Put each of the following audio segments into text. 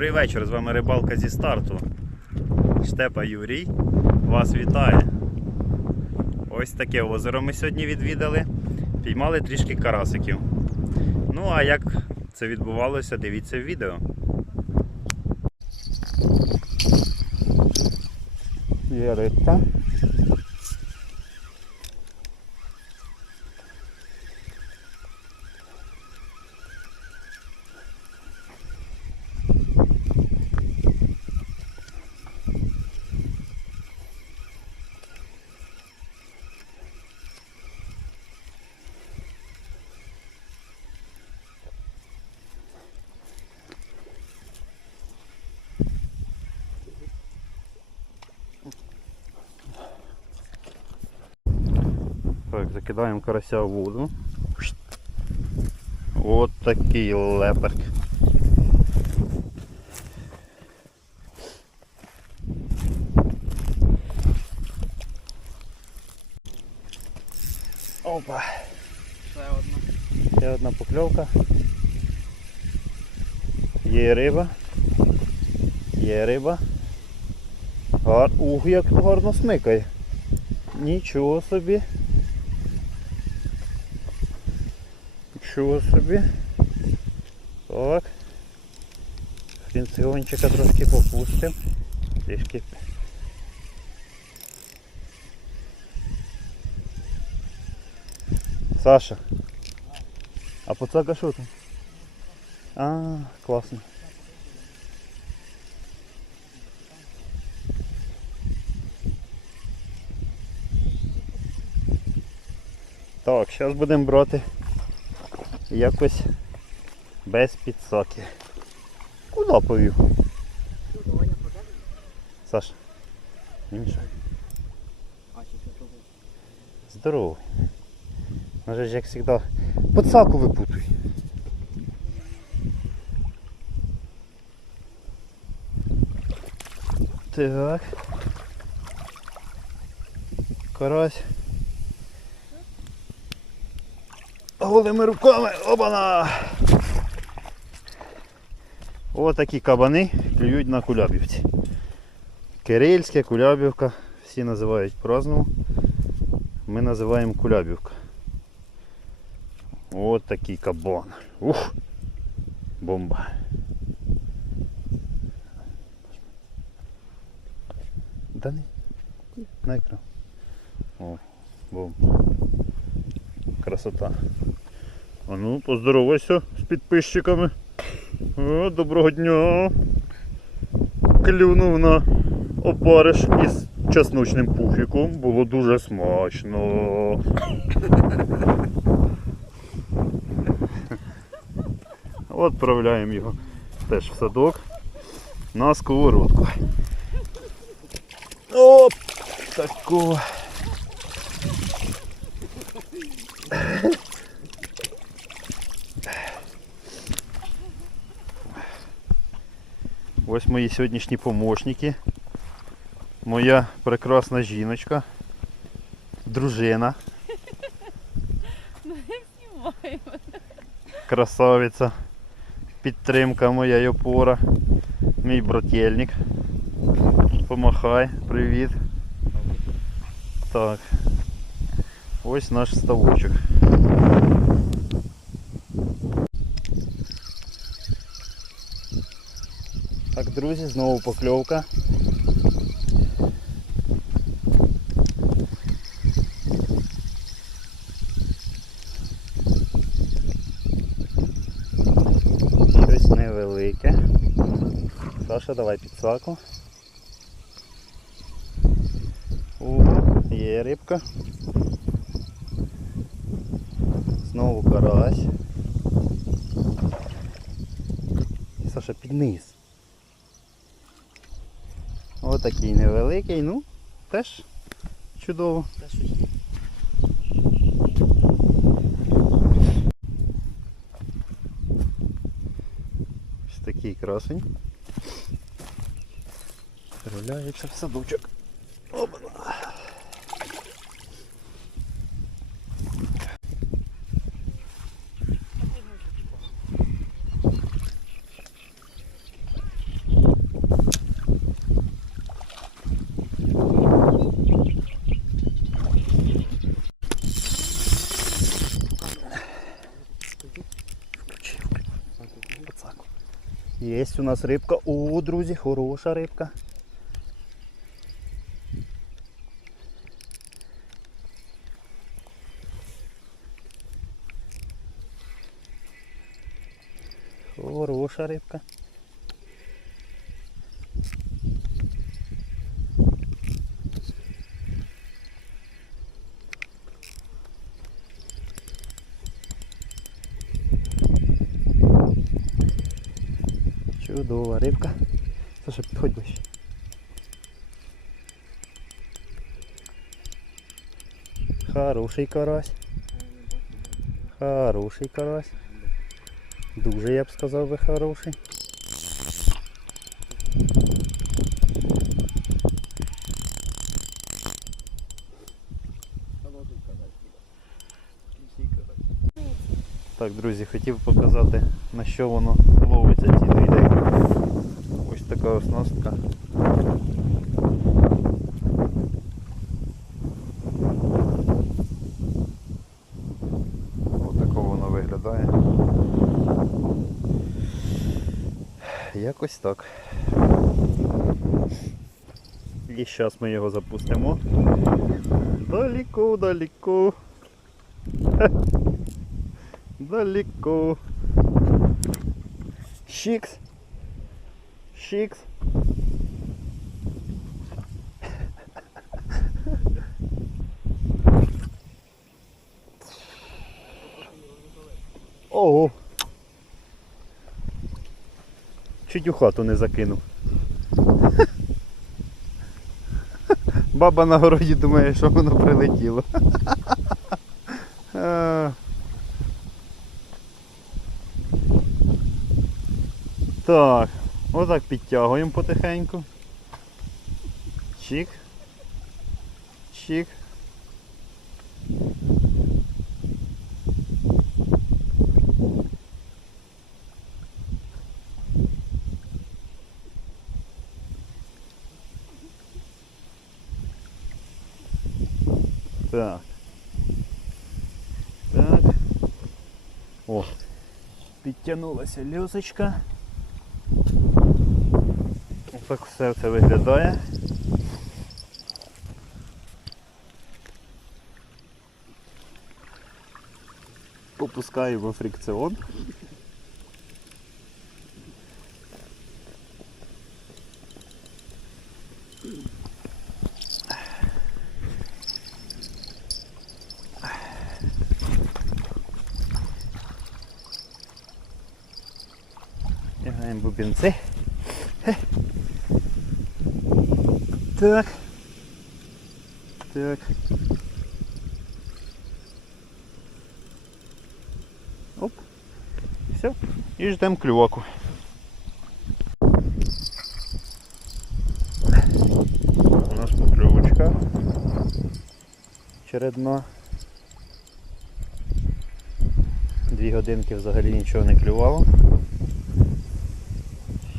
Добрий вечір, з вами рибалка зі старту. Штепа Юрій. Вас вітає. Ось таке озеро ми сьогодні відвідали. Піймали трішки карасиків. Ну а як це відбувалося, дивіться в відео. Є рибка. Так, закидаємо карася в воду. От такий леперк. Опа. Ще одна. Ще одна покльовка. Є риба. Є риба. Гар... Ух, як гарно смикає. Нічого собі. Нічого собі. Так. Фрінціончика трошки попустимо. Трішки. Саша. А пацака що там? А, класно. Так, зараз будемо брати якось без підсаки. Куди повів? Саш, мішай. Здорово. Може ж як завжди подсаку випутуй. Так. Карась. Голими руками. Обана! Ось такі кабани клюють на кулябівці. Кирильське, кулябівка, всі називають по-разному. Ми називаємо кулябівка. От такий кабан. Ух! Бомба. Да не. На екран. О, бомба. Красота. А ну, поздоровайся з підписчиками. О, доброго дня. Клюнув на опариш із чесночним пуфіком. Було дуже смачно. Отправляємо його теж в садок на сковородку. Оп! Тако. Ось мої сьогоднішні помощники. Моя прекрасна жіночка, дружина, Знімаємо. красавиця, підтримка моя й опора, мій брательник. Помахай, привіт. Так. Ось наш ставочок. Так, друзі, знову покльовка. Щось невелике. Саша, давай підсаку. О, є рибка. Знову карась. Саша, під низ. Отакий невеликий, ну, теж чудово. Ось такий красень. Гуляється в садочок. Опа. Є у нас рибка. О, друзі, хороша рибка. Хороша рибка. Чудова рибка. Саша, підходь ближче. Хороший карась. Хороший карась. Дуже, я б сказав би, хороший. Так, друзі, хотів показати на що воно ловиться ці дві. Ось така оснастка. Ось тако воно виглядає. Якось так. І зараз ми його запустимо. Далеко, далеко. Далеко. Щикс. Щикс. Ого. Чуть у хату не закинув. Баба на городі думає, що воно прилетіло. Так, отак підтягуємо потихеньку. Чик. Чик. Так. Так. О, підтягнулася льосочка. Отак все це виглядає. Попускаємо фрикціон. Тягаємо. Так. Так. Оп. Все. І ждемо клюваку. У нас покльовочка. Чередна. Дві годинки взагалі нічого не клювало.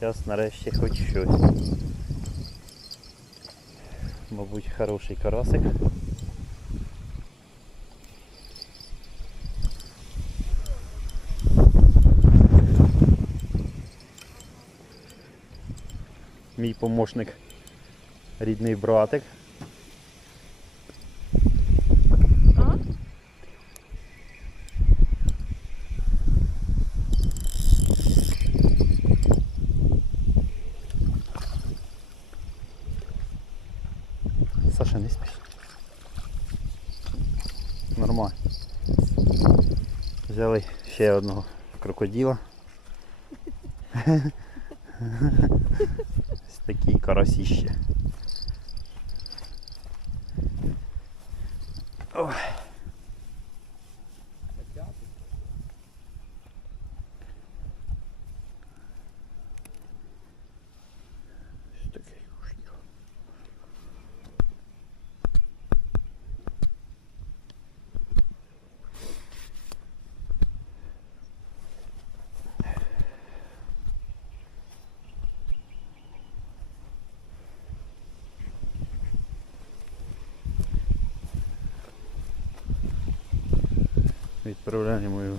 Зараз нарешті хоч щось. Мабуть, хороший карасик. Мій помощник, рідний братик. Саша, не спіши. Нормально. Взяли ще одного крокодила. Ось такі карасіще. Ой. Відправляємо його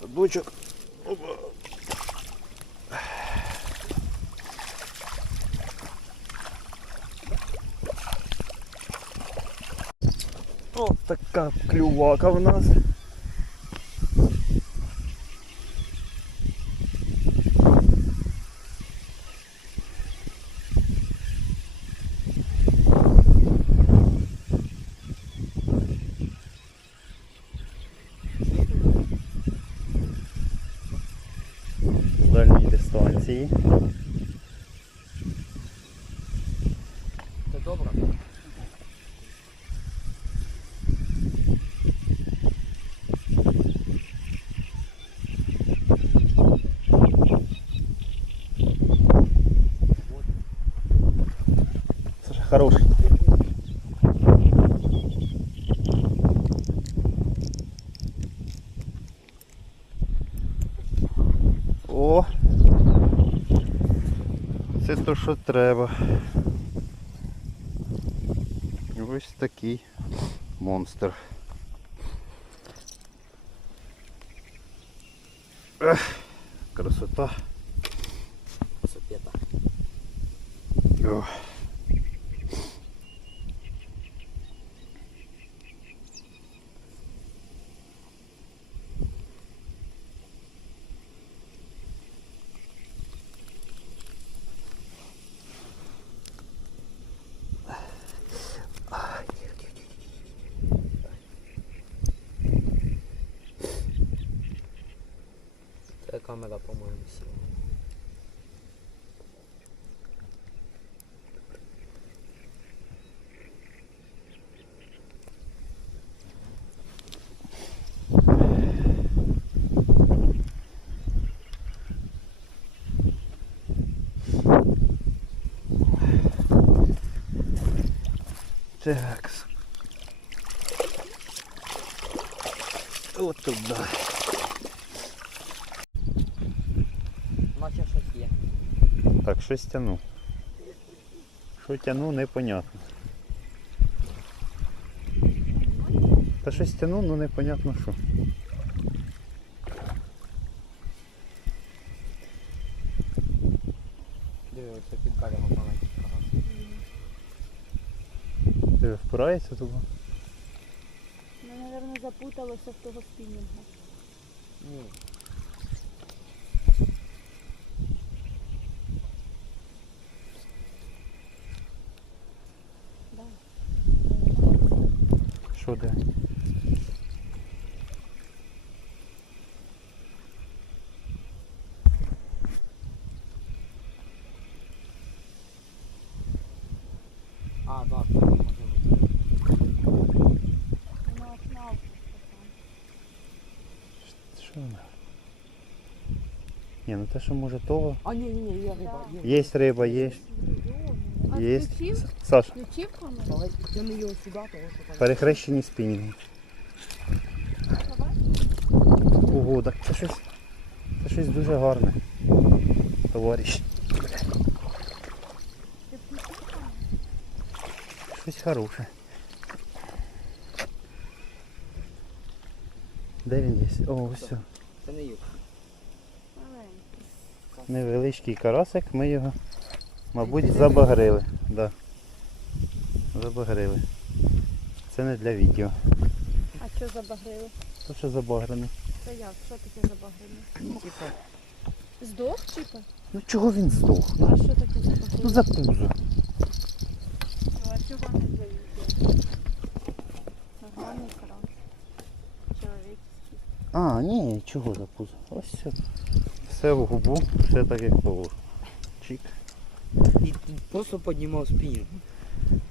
судочок. Опа. Ось така клювака в нас. Це то, що треба. Ось такий монстр. Ех, красота. Сопета. О. Це камера, по-моєму, сіла. Так. От туди. Наче щось є. Так, щось тяну. Що тяну, непонятно. Та щось тяну, ну непонятно що. Дивіться, під берегом маленький. Ти впирається туди? Ну, мабуть, запуталося в того спінінга. Ні. Що де? А, так, це може бути. Воно знав, що там. Що вона? Ні, ну те, що може того. А, ні, ні, ні, є риба, є. Є риба, є. А Є. включив? Саш, Включив камеру? Але тяни його сюди, тому що там... перехрещені спінінги. Ого, так це щось. Це щось дуже гарне. Товариш. Щось хороше. Де він є? О, ось. все. Це не юг. Невеличкий карасик, ми його, мабуть, забагрили. Да. Забагрили. Це не для відео. А що забагрили? То що забагрений. Це як? Що таке забагрили? Типа, Здох чіпа? Ну чого він здох? А що таке забагрили? Ну за пузо. Ну, а чого не для відео? Нормальний крас. Чоловічський. А, ні, чого за пузо? Ось все. Все в губу, все так як положено. Чик. І просто піднімав спінінг.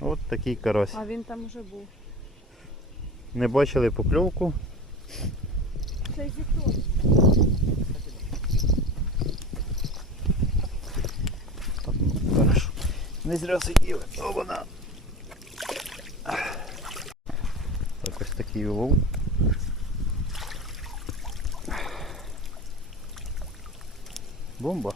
От такий карась. А він там уже був. Не бачили покльовку. Це зітон. Так, ну, хорошо. Не зря сиділи. О, вона. Так, ось такий улов. Бомба.